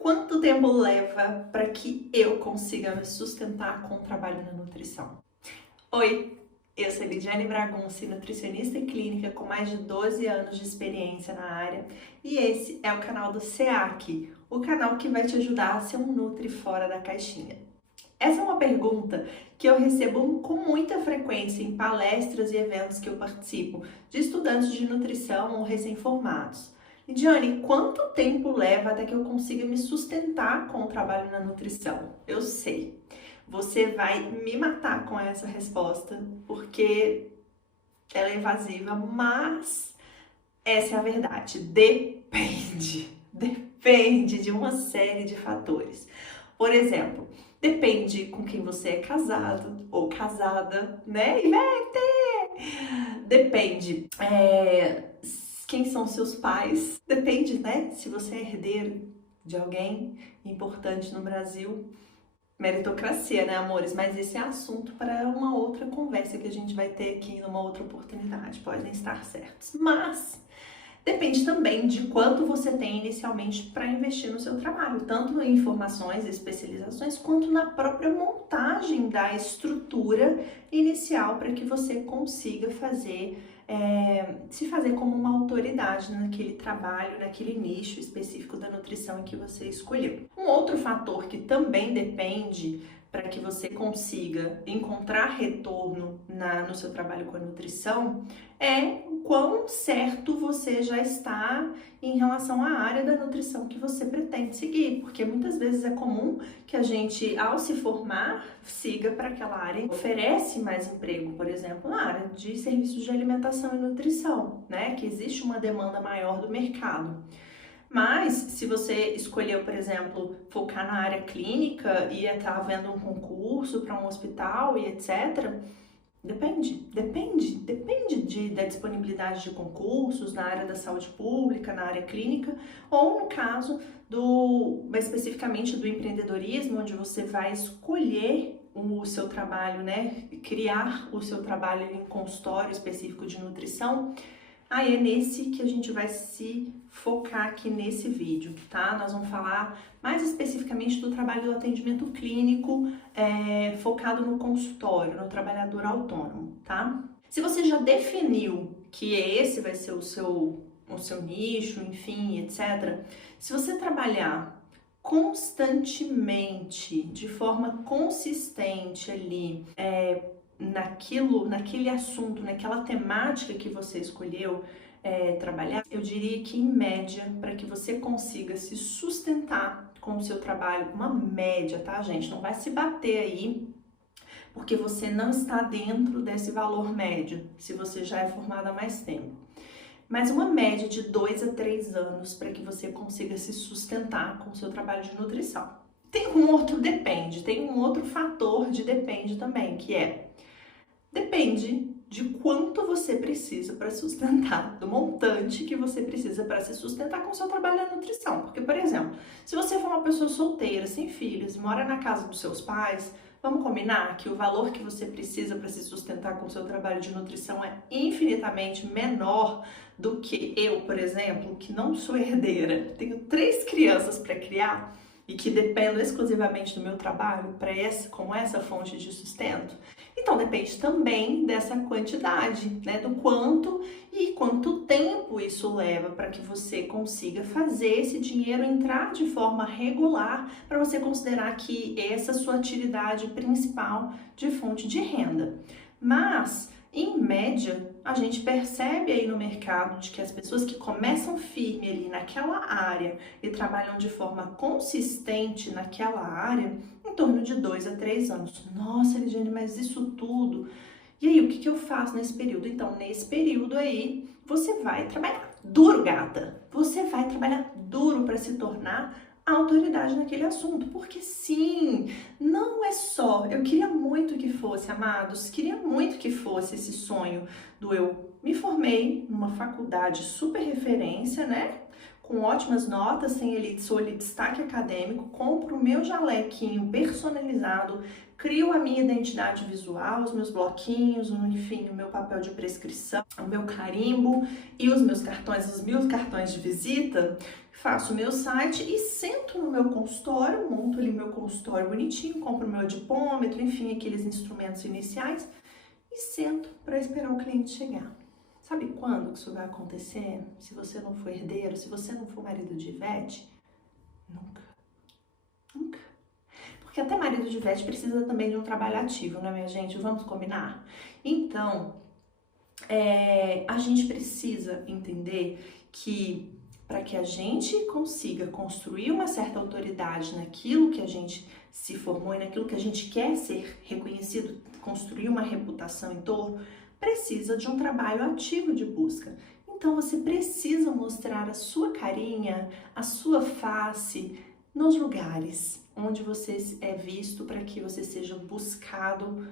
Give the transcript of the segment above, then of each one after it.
Quanto tempo leva para que eu consiga me sustentar com o trabalho na nutrição? Oi, eu sou Lidiane Bragunci, nutricionista e clínica com mais de 12 anos de experiência na área, e esse é o canal do SEAC, o canal que vai te ajudar a ser um nutri fora da caixinha. Essa é uma pergunta que eu recebo com muita frequência em palestras e eventos que eu participo, de estudantes de nutrição ou recém-formados. Lidiane, quanto tempo leva até que eu consiga me sustentar com o trabalho na nutrição? Eu sei, você vai me matar com essa resposta, porque ela é evasiva, mas essa é a verdade. Depende de uma série de fatores. Por exemplo, depende com quem você é casado ou casada, né? Depende quem são seus pais. Depende, né? Se você é herdeiro de alguém importante no Brasil. Meritocracia, né, amores? Mas esse é assunto para uma outra conversa que a gente vai ter aqui numa outra oportunidade. Podem estar certos. Mas depende também de quanto você tem inicialmente para investir no seu trabalho, tanto em formações e especializações, quanto na própria montagem da estrutura inicial para que você consiga se fazer como uma autoridade naquele trabalho, naquele nicho específico da nutrição em que você escolheu. Um outro fator que também depende para que você consiga encontrar retorno no seu trabalho com a nutrição é o quão certo você já está em relação à área da nutrição que você pretende seguir, porque muitas vezes é comum que a gente, ao se formar, siga para aquela área, oferece mais emprego, por exemplo, na área de serviços de alimentação e nutrição, né? Que existe uma demanda maior do mercado. Mas, se você escolheu, por exemplo, focar na área clínica e estar vendo um concurso para um hospital e etc., depende da disponibilidade de concursos na área da saúde pública, na área clínica, ou no caso especificamente do empreendedorismo, onde você vai escolher o seu trabalho, né? Criar o seu trabalho em um consultório específico de nutrição. Aí é nesse que a gente vai se focar aqui nesse vídeo, tá? Nós vamos falar mais especificamente do trabalho do atendimento clínico focado no consultório, no trabalhador autônomo, tá? Se você já definiu que esse vai ser o seu nicho, enfim, etc. Se você trabalhar constantemente, de forma consistente ali, naquele assunto, naquela temática que você escolheu trabalhar, eu diria que em média, para que você consiga se sustentar com o seu trabalho, uma média, tá, gente? Não vai se bater aí, porque você não está dentro desse valor médio, se você já é formado há mais tempo. Mas uma média de 2 a 3 anos para que você consiga se sustentar com o seu trabalho de nutrição. Tem um outro fator de depende também, que depende de quanto você precisa para sustentar, do montante que você precisa para se sustentar com o seu trabalho na nutrição. Porque, por exemplo, se você for uma pessoa solteira, sem filhos, mora na casa dos seus pais, vamos combinar que o valor que você precisa para se sustentar com o seu trabalho de nutrição é infinitamente menor do que eu, por exemplo, que não sou herdeira, tenho 3 crianças para criar e que dependo exclusivamente do meu trabalho como essa fonte de sustento. Então depende também dessa quantidade, né, do quanto tempo isso leva para que você consiga fazer esse dinheiro entrar de forma regular, para você considerar que essa é a sua atividade principal de fonte de renda. Mas, em média, a gente percebe aí no mercado de que as pessoas que começam firme ali naquela área e trabalham de forma consistente naquela área, em torno de 2 a 3 anos. Nossa, Lidiane, mas isso tudo? E aí, o que eu faço nesse período? Então, nesse período aí, você vai trabalhar duro, gata. Você vai trabalhar duro para se tornar a autoridade naquele assunto, porque sim, não é só, eu queria muito que fosse, amados, queria muito que fosse esse sonho eu me formei numa faculdade super referência, né, com ótimas notas, sem elite, sou destaque acadêmico, compro o meu jalequinho personalizado, crio a minha identidade visual, os meus bloquinhos, enfim, o meu papel de prescrição, o meu carimbo e os meus cartões de visita. faço o meu site e sento no meu consultório, monto ali meu consultório bonitinho, compro meu dipômetro, enfim, aqueles instrumentos iniciais e sento para esperar o cliente chegar. Sabe quando que isso vai acontecer? Se você não for herdeiro, se você não for marido de Ivete? Nunca. Nunca. Porque até marido de Ivete precisa também de um trabalho ativo, né, minha gente? Vamos combinar? Então, a gente precisa entender que para que a gente consiga construir uma certa autoridade naquilo que a gente se formou e naquilo que a gente quer ser reconhecido, construir uma reputação em torno, precisa de um trabalho ativo de busca. Então você precisa mostrar a sua carinha, a sua face nos lugares onde você é visto para que você seja buscado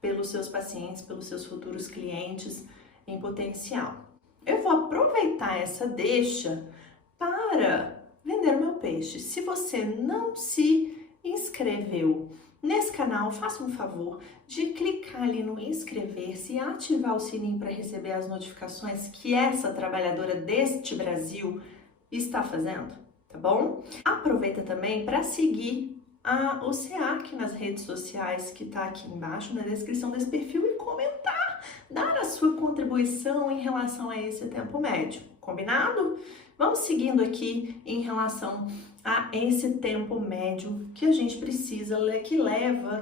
pelos seus pacientes, pelos seus futuros clientes em potencial. Eu vou aproveitar essa deixa para vender o meu peixe. Se você não se inscreveu nesse canal, faça um favor de clicar ali no inscrever-se e ativar o sininho para receber as notificações que essa trabalhadora deste Brasil está fazendo, tá bom? Aproveita também para seguir o SEAC nas redes sociais, que está aqui embaixo na descrição desse perfil, e comentar, dar a sua contribuição em relação a esse tempo médio, combinado? Vamos seguindo aqui em relação a esse tempo médio que a gente precisa, que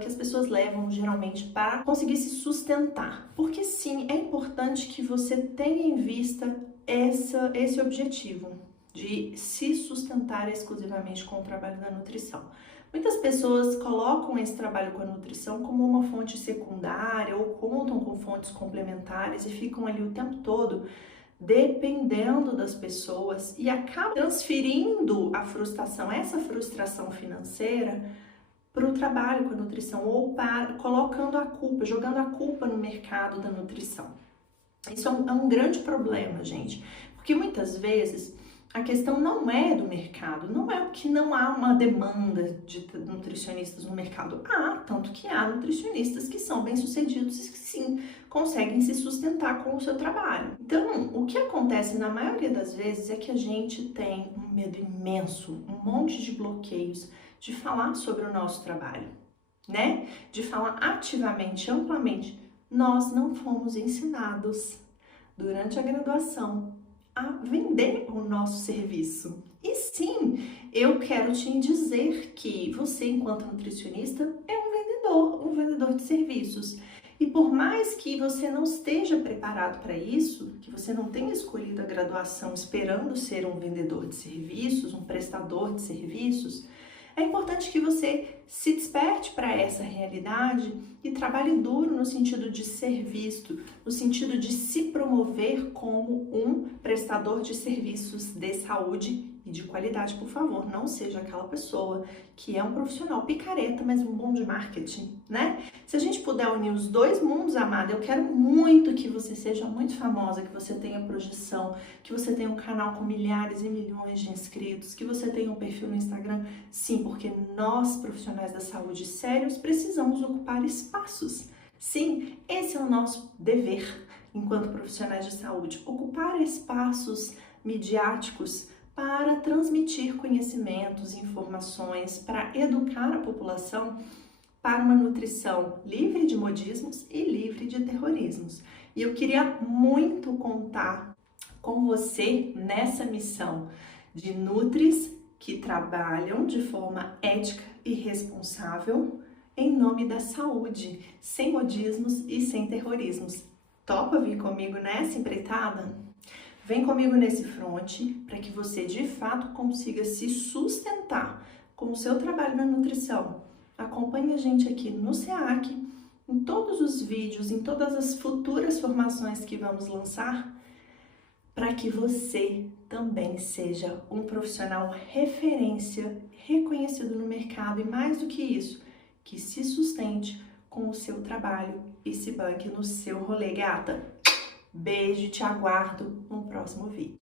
as pessoas levam geralmente para conseguir se sustentar. Porque sim, é importante que você tenha em vista esse objetivo de se sustentar exclusivamente com o trabalho da nutrição. Muitas pessoas colocam esse trabalho com a nutrição como uma fonte secundária ou contam com fontes complementares e ficam ali o tempo todo dependendo das pessoas e acabam transferindo a frustração, essa frustração financeira, para o trabalho com a nutrição ou colocando a culpa, jogando a culpa no mercado da nutrição. Isso é um grande problema, gente, porque muitas vezes a questão não é do mercado, não é que não há uma demanda de nutricionistas no mercado. Há, tanto que há nutricionistas que são bem-sucedidos e que sim, conseguem se sustentar com o seu trabalho. Então, o que acontece na maioria das vezes é que a gente tem um medo imenso, um monte de bloqueios de falar sobre o nosso trabalho, né? De falar ativamente, amplamente. Nós não fomos ensinados durante a graduação a vender o nosso serviço. E sim, eu quero te dizer que você, enquanto nutricionista, é um vendedor de serviços. E por mais que você não esteja preparado para isso, que você não tenha escolhido a graduação esperando ser um vendedor de serviços, um prestador de serviços, é importante que você se desperte para essa realidade e trabalhe duro no sentido de ser visto, no sentido de se promover como um prestador de serviços de saúde e de qualidade. Por favor, não seja aquela pessoa que é um profissional picareta, mas um bom de marketing, né? Se a gente puder unir os dois mundos, amada, eu quero muito que você seja muito famosa, que você tenha projeção, que você tenha um canal com milhares e milhões de inscritos, que você tenha um perfil no Instagram. Sim, porque nós, profissionais da saúde sérios, precisamos ocupar espaços. Sim, esse é o nosso dever enquanto profissionais de saúde, ocupar espaços midiáticos para transmitir conhecimentos, informações, para educar a população para uma nutrição livre de modismos e livre de terrorismos. E eu queria muito contar com você nessa missão de nutris que trabalham de forma ética e responsável em nome da saúde, sem modismos e sem terrorismos. Topa vir comigo nessa empreitada? Vem comigo nesse fronte para que você de fato consiga se sustentar com o seu trabalho na nutrição. Acompanhe a gente aqui no SEAC, em todos os vídeos, em todas as futuras formações que vamos lançar, para que você também seja um profissional referência, reconhecido no mercado e mais do que isso, que se sustente com o seu trabalho e se banque no seu rolê, gata. Beijo, te aguardo no próximo vídeo.